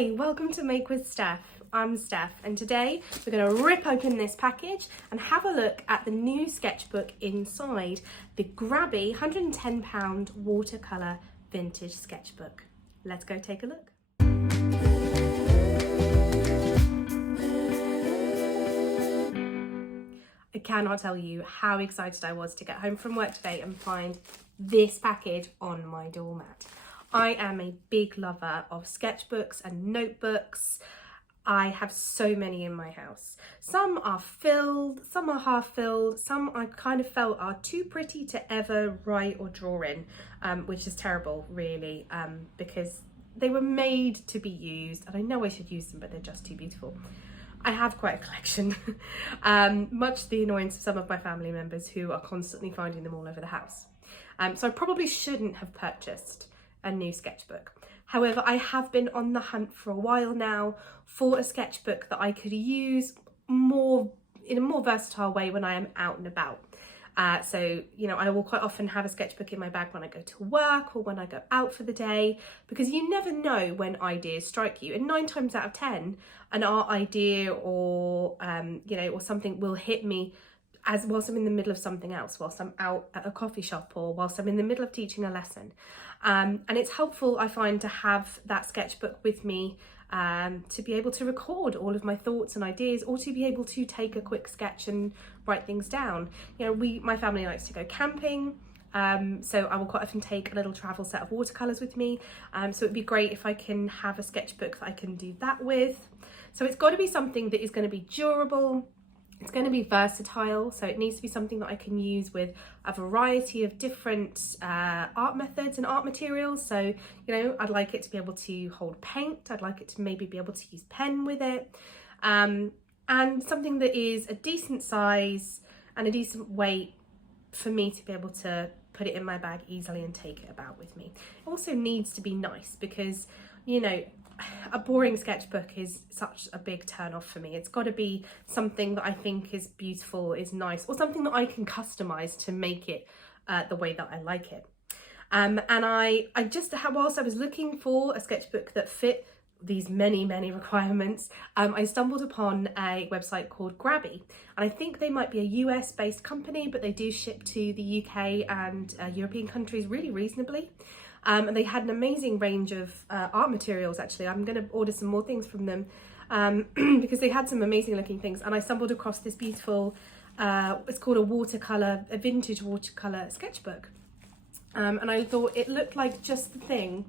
Hi, welcome to Make with Steph. I'm Steph and today we're going to rip open this package and have a look at the new sketchbook inside, the Grabie £110 watercolour vintage sketchbook. Let's go take a look. I cannot tell you how excited I was to get home from work today and find this package on my doormat. I am a big lover of sketchbooks and notebooks. I have so many in my house. Some are filled, some are half filled, some I kind of felt are too pretty to ever write or draw in, which is terrible really, because they were made to be used and I know I should use them, but they're just too beautiful. I have quite a collection, much to the annoyance of some of my family members who are constantly finding them all over the house. So I probably shouldn't have purchased a new sketchbook. However, I have been on the hunt for a while now for a sketchbook that I could use in a more versatile way when I am out and about. So, you know, I will quite often have a sketchbook in my bag when I go to work or when I go out for the day, because you never know when ideas strike you. And 9 times out of 10, an art idea or, you know, or something will hit me whilst I'm in the middle of something else, whilst I'm out at a coffee shop or whilst I'm in the middle of teaching a lesson. And it's helpful, I find, to have that sketchbook with me to be able to record all of my thoughts and ideas, or to be able to take a quick sketch and write things down. You know, my family likes to go camping, so I will quite often take a little travel set of watercolours with me. So it'd be great if I can have a sketchbook that I can do that with. So it's got to be something that is going to be durable. It's going to be versatile, so it needs to be something that I can use with a variety of different art methods and art materials. So, you know, I'd like it to be able to hold paint. I'd like it to maybe be able to use pen with it. And something that is a decent size and a decent weight for me to be able to put it in my bag easily and take it about with me. It also needs to be nice because, you know, a boring sketchbook is such a big turn off for me. It's got to be something that I think is beautiful, is nice, or something that I can customize to make it the way that I like it. And I just, whilst I was looking for a sketchbook that fit these many requirements, I stumbled upon a website called Grabie, and I think they might be a US based company, but they do ship to the UK and European countries really reasonably. And they had an amazing range of art materials. Actually, I'm going to order some more things from them because they had some amazing looking things. And I stumbled across this beautiful, it's called a vintage watercolour sketchbook. And I thought it looked like just the thing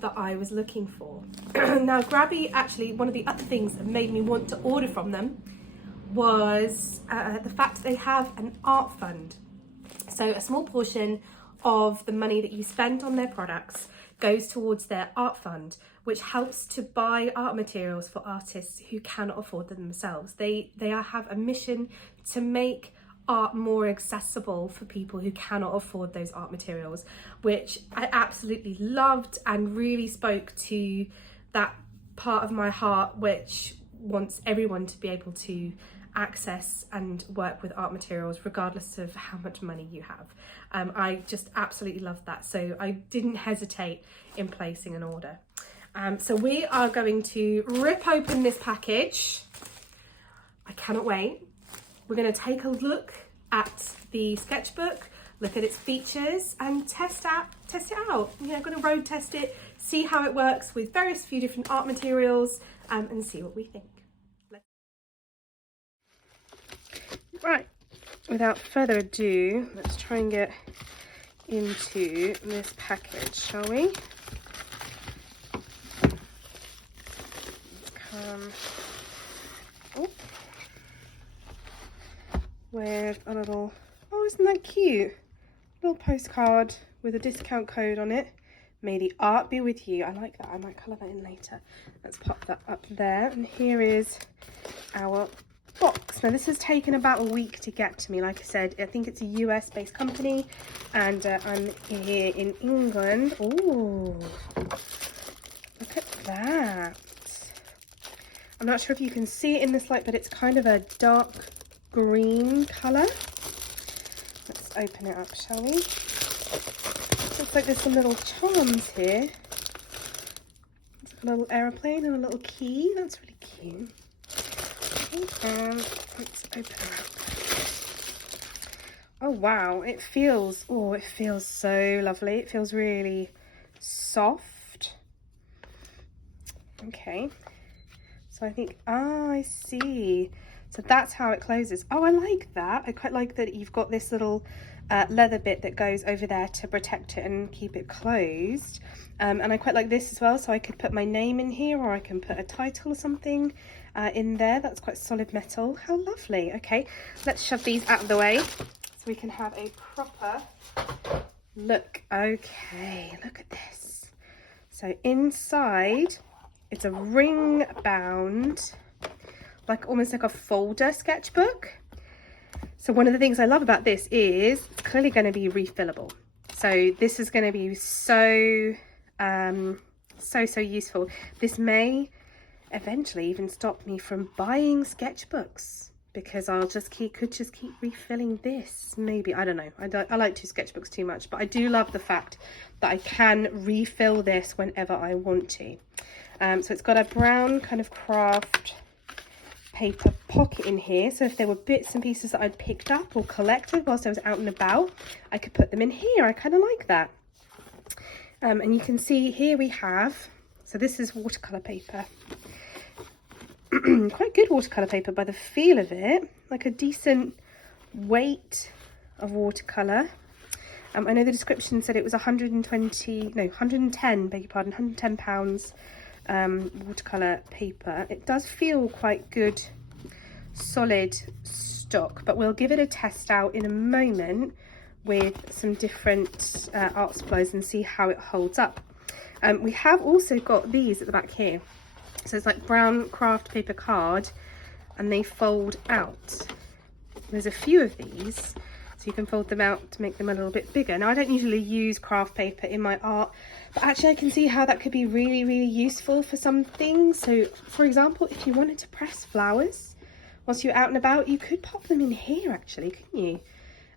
that I was looking for. Now, Grabie, actually, one of the other things that made me want to order from them was the fact that they have an art fund. So a small portion of the money that you spend on their products goes towards their art fund, which helps to buy art materials for artists who cannot afford them themselves. They have a mission to make art more accessible for people who cannot afford those art materials, which I absolutely loved and really spoke to that part of my heart which wants everyone to be able to access and work with art materials regardless of how much money you have. I just absolutely loved that, so I didn't hesitate in placing an order. So we are going to rip open this package. I cannot wait. We're going to take a look at the sketchbook, look at its features and test it out. You know, I'm going to road test it, see how it works with various few different art materials, and see what we think. Right, without further ado, let's try and get into this package, shall we? Let's come with a little, oh, isn't that cute? Little postcard with a discount code on it. May the art be with you. I like that. I might colour that in later. Let's pop that up there. And here is our box. Now this has taken about a week to get to me. Like I said, I think it's a US based company, and I'm here in England. Ooh, look at that. I'm not sure if you can see it in this light, but it's kind of a dark green colour. Let's open it up, shall we? Looks like there's some little charms here. Let's A little aeroplane and a little key. That's really cute. And let's open it up. Oh wow, it feels so lovely. It feels really soft. Okay, so I think, I see. So that's how it closes. Oh, I like that. I quite like that you've got this little leather bit that goes over there to protect it and keep it closed. And I quite like this as well, so I could put my name in here, or I can put a title or something in there. That's quite solid metal. How lovely. Okay, let's shove these out of the way so we can have a proper look. Okay, look at this. So inside, it's a ring bound, like almost like a folder sketchbook. So one of the things I love about this is it's clearly going to be refillable. So this is going to be so useful. This may eventually even stop me from buying sketchbooks, because I'll just could just keep refilling this. Maybe, I don't know. I like to sketchbooks too much, but I do love the fact that I can refill this whenever I want to. So it's got a brown kind of craft paper pocket in here, so if there were bits and pieces that I'd picked up or collected whilst I was out and about, I could put them in here. I kind of like that. And you can see here we have, so this is watercolour paper. Quite good watercolour paper by the feel of it, like a decent weight of watercolour. I know the description said it was 110, beg your pardon, 110 pounds watercolour paper. It does feel quite good, solid stock, but we'll give it a test out in a moment with some different art supplies and see how it holds up. We have also got these at the back here. So it's like brown craft paper card, and they fold out. There's a few of these, so you can fold them out to make them a little bit bigger. Now, I don't usually use craft paper in my art, but actually I can see how that could be really, really useful for some things. So, for example, if you wanted to press flowers whilst you're out and about, you could pop them in here actually, couldn't you?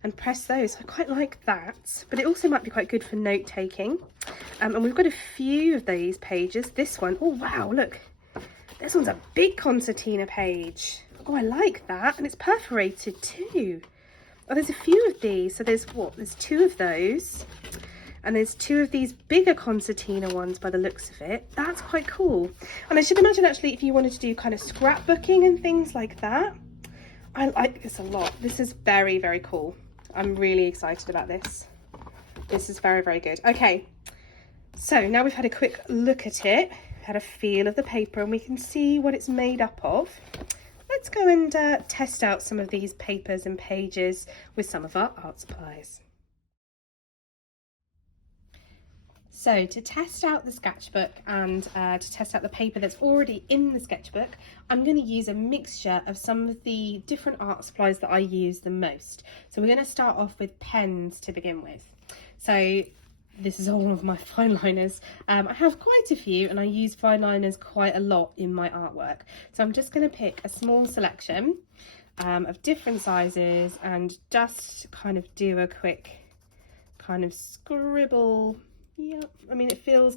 And press those. I quite like that, but it also might be quite good for note taking. And we've got a few of these pages. This one, oh wow, look, this one's a big concertina page. Oh, I like that, and it's perforated too. Oh, there's a few of these. So there's two of those, and there's two of these bigger concertina ones by the looks of it. That's quite cool. And I should imagine actually if you wanted to do kind of scrapbooking and things like that, I like this a lot. This is very, very cool. I'm really excited about this. This is very, very good. Okay, so now we've had a quick look at it, had a feel of the paper, and we can see what it's made up of. Let's go and test out some of these papers and pages with some of our art supplies. So to test out the sketchbook and to test out the paper that's already in the sketchbook, I'm going to use a mixture of some of the different art supplies that I use the most. So we're going to start off with pens to begin with. So this is all of my fine liners. I have quite a few, and I use fine liners quite a lot in my artwork. So I'm just going to pick a small selection of different sizes and just kind of do a quick kind of scribble. Yeah, I mean, it feels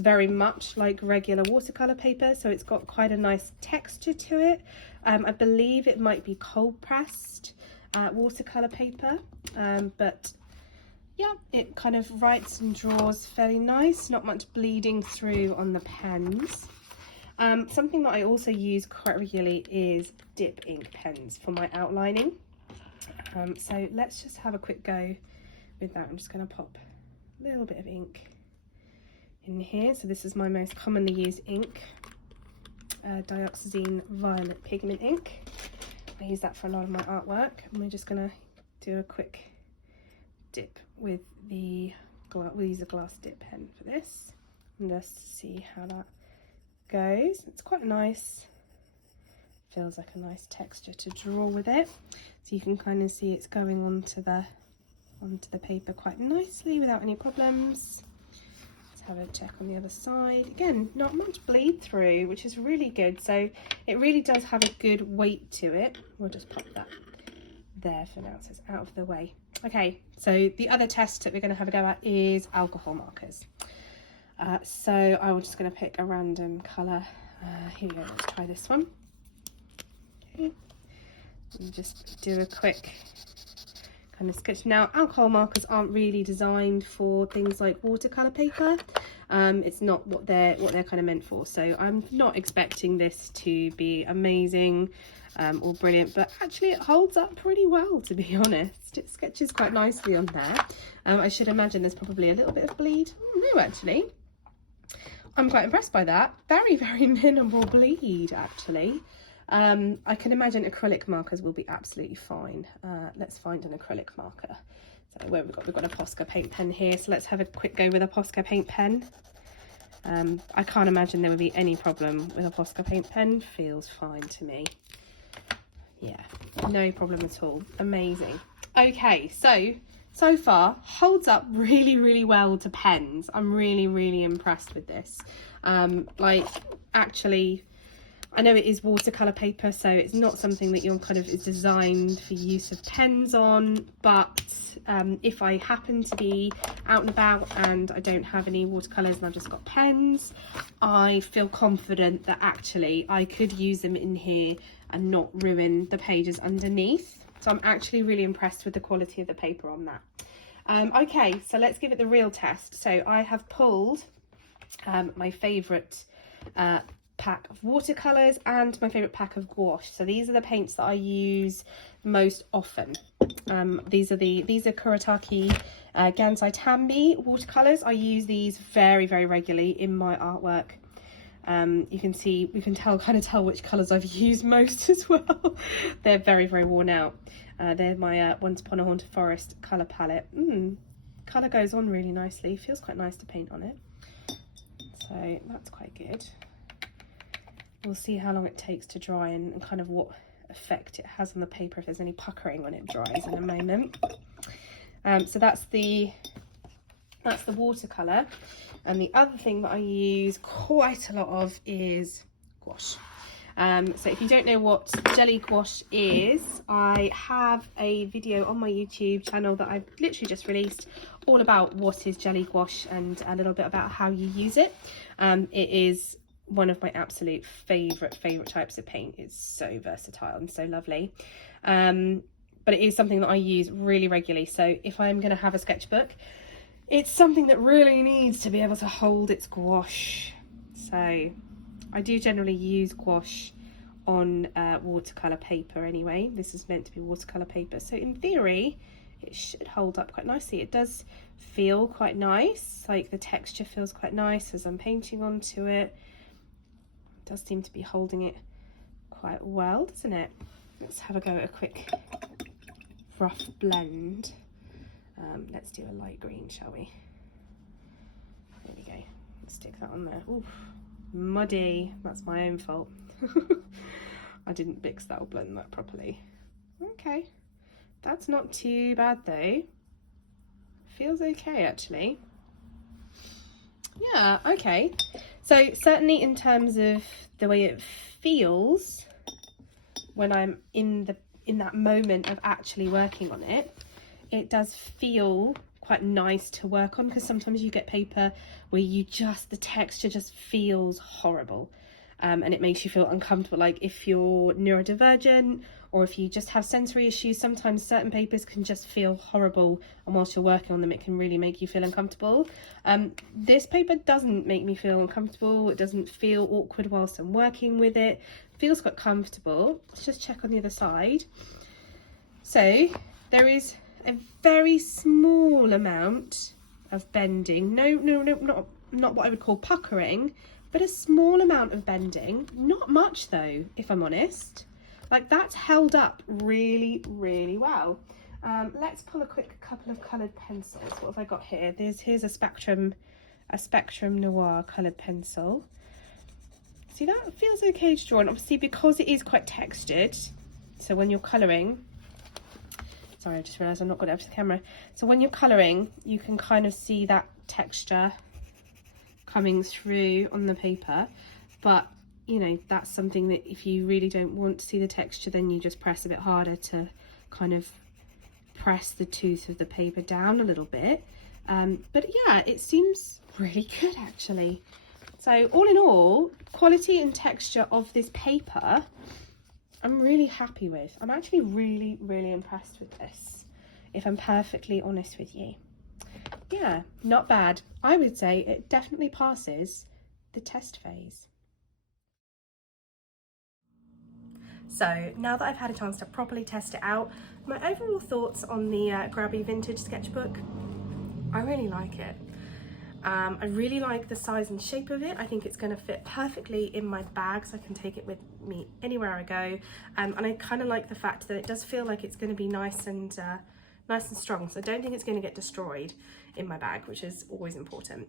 very much like regular watercolor paper, so it's got quite a nice texture to it. I believe it might be cold pressed watercolor paper, but yeah, it kind of writes and draws fairly nice, not much bleeding through on the pens. Something that I also use quite regularly is dip ink pens for my outlining. So let's just have a quick go with that. I'm just going to pop a little bit of ink in here. So this is my most commonly used ink, dioxazine violet pigment ink. I use that for a lot of my artwork, and we're just going to do a quick dip with the we'll use a glass dip pen for this, and just see how that goes. It's quite nice, feels like a nice texture to draw with it, so you can kind of see it's going onto the paper quite nicely without any problems. Let's have a check on the other side. Again, not much bleed through, which is really good, so it really does have a good weight to it. We'll just pop that there for now so it's out of the way. Okay, so the other test that we're going to have a go at is alcohol markers. So I'm just going to pick a random colour. Here we go, let's try this one. Okay. And just do a quick kind of sketch. Now, alcohol markers aren't really designed for things like watercolour paper. It's not what they're kind of meant for. So I'm not expecting this to be amazing or brilliant, but actually it holds up pretty well, to be honest. It sketches quite nicely on there. I should imagine there's probably a little bit of bleed. No, actually. I'm quite impressed by that. Very, very minimal bleed, actually. I can imagine acrylic markers will be absolutely fine. Let's find an acrylic marker. So where we've got a Posca paint pen here. So let's have a quick go with a Posca paint pen. I can't imagine there would be any problem with a Posca paint pen. Feels fine to me. Yeah, no problem at all. Amazing. Okay, so far holds up really, really well to pens. I'm really, really impressed with this. Like, actually, I know it is watercolour paper, so it's not something that you're kind of is designed for use of pens on, but if I happen to be out and about and I don't have any watercolours and I've just got pens, I feel confident that actually I could use them in here and not ruin the pages underneath. So I'm actually really impressed with the quality of the paper on that. Okay, so let's give it the real test. So I have pulled my favourite pack of watercolours and my favourite pack of gouache. So these are the paints that I use most often. These are Kuretake Gansai Tambi watercolours. I use these very, very regularly in my artwork. You can kind of tell which colours I've used most as well. They're very, very worn out. They're my Once Upon a Haunted Forest colour palette. Colour goes on really nicely. Feels quite nice to paint on it. So that's quite good. We'll see how long it takes to dry and kind of what effect it has on the paper, if there's any puckering when it dries, in a moment. So that's the watercolour. And the other thing that I use quite a lot of is gouache. So if you don't know what jelly gouache is, I have a video on my YouTube channel that I've literally just released all about what is jelly gouache and a little bit about how you use it. It is one of my absolute favourite types of paint. It's so versatile and so lovely. But it is something that I use really regularly. So if I'm going to have a sketchbook, it's something that really needs to be able to hold its gouache. So I do generally use gouache on watercolour paper anyway. This is meant to be watercolour paper. So in theory, it should hold up quite nicely. It does feel quite nice. Like the texture feels quite nice as I'm painting onto it. It does seem to be holding it quite well, doesn't it? Let's have a go at a quick rough blend. Let's do a light green, shall we? There we go. Let's stick that on there. Oof, muddy. That's my own fault. I didn't mix that or blend that properly. Okay, that's not too bad though. Feels okay actually. Yeah, okay. So certainly in terms of the way it feels when I'm in that moment of actually working on it, it does feel quite nice to work on, because sometimes you get paper where the texture just feels horrible, and it makes you feel uncomfortable. Like if you're neurodivergent or if you just have sensory issues, sometimes certain papers can just feel horrible, and whilst you're working on them it can really make you feel uncomfortable. This paper doesn't make me feel uncomfortable. It doesn't feel awkward whilst I'm working with it. It feels quite comfortable. Let's just check on the other side. So there is a very small amount of bending. No, not what I would call puckering, but a small amount of bending. Not much though, if I'm honest. Like that's held up really, really well. Let's pull a quick couple of coloured pencils. What have I got here? Here's a Spectrum Noir coloured pencil. See, that feels okay to draw, and obviously because it is quite textured, so when you're colouring, sorry, I just realised I'm not got it up to the camera. So when you're colouring, you can kind of see that texture coming through on the paper. But, you know, that's something that if you really don't want to see the texture, then you just press a bit harder to kind of press the tooth of the paper down a little bit. But yeah, it seems really good actually. So all in all, quality and texture of this paper, I'm really happy with. I'm actually really, really impressed with this, if I'm perfectly honest with you. Yeah, not bad. I would say it definitely passes the test phase. So now that I've had a chance to properly test it out, my overall thoughts on the Grabie Vintage Sketchbook, I really like it. I really like the size and shape of it. I think it's going to fit perfectly in my bag, so I can take it with me anywhere I go. And I kind of like the fact that it does feel like it's going to be nice and strong. So I don't think it's going to get destroyed in my bag, which is always important.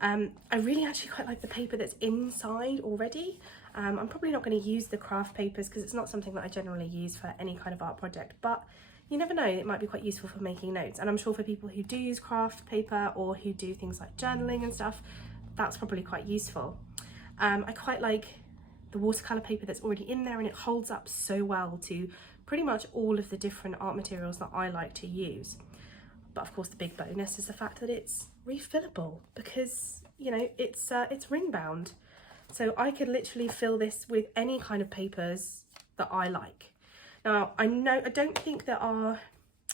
I really actually quite like the paper that's inside already. I'm probably not going to use the craft papers because it's not something that I generally use for any kind of art project, but you never know, it might be quite useful for making notes. And I'm sure for people who do use craft paper or who do things like journaling and stuff, that's probably quite useful. I quite like the watercolour paper that's already in there, and it holds up so well to pretty much all of the different art materials that I like to use. But of course the big bonus is the fact that it's refillable, because you know it's ring bound. So I could literally fill this with any kind of papers that I like. Now I don't think there are,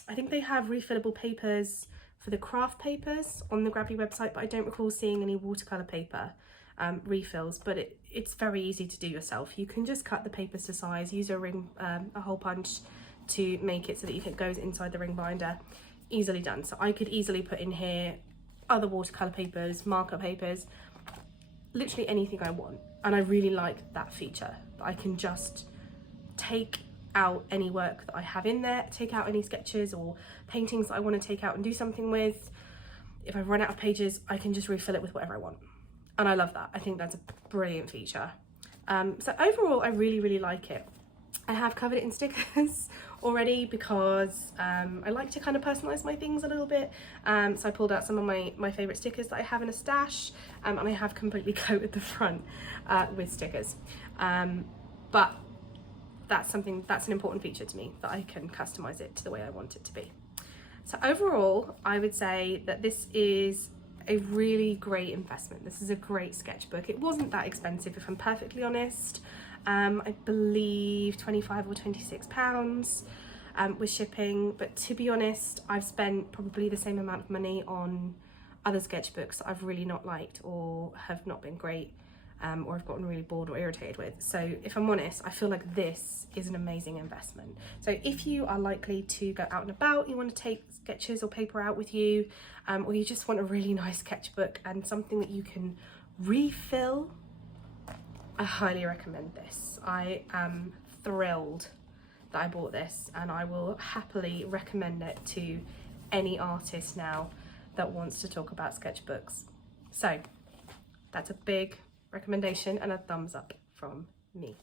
I think they have refillable papers for the craft papers on the Grabie website, but I don't recall seeing any watercolour paper refills, but it's very easy to do yourself. You can just cut the papers to size, use a hole punch to make it so that it goes inside the ring binder. Easily done. So I could easily put in here other watercolour papers, marker papers, literally anything I want. And I really like that feature, that I can just take out any work that I have in there, take out any sketches or paintings that I want to take out and do something with. If I run out of pages, I can just refill it with whatever I want. And I love that. I think that's a brilliant feature. So overall, I really, really like it. I have covered it in stickers already because I like to kind of personalise my things a little bit. So I pulled out some of my favourite stickers that I have in a stash, and I have completely coated the front with stickers. But that's an important feature to me, that I can customise it to the way I want it to be. So overall, I would say that this is a really great investment. This is a great sketchbook. It wasn't that expensive, if I'm perfectly honest. I believe 25 or 26 pounds with shipping, but to be honest, I've spent probably the same amount of money on other sketchbooks that I've really not liked or have not been great, or I've gotten really bored or irritated with. So if I'm honest, I feel like this is an amazing investment. So if you are likely to go out and about, you want to take sketches or paper out with you, or you just want a really nice sketchbook and something that you can refill, I highly recommend this. I am thrilled that I bought this, and I will happily recommend it to any artist now that wants to talk about sketchbooks. So that's a big recommendation and a thumbs up from me.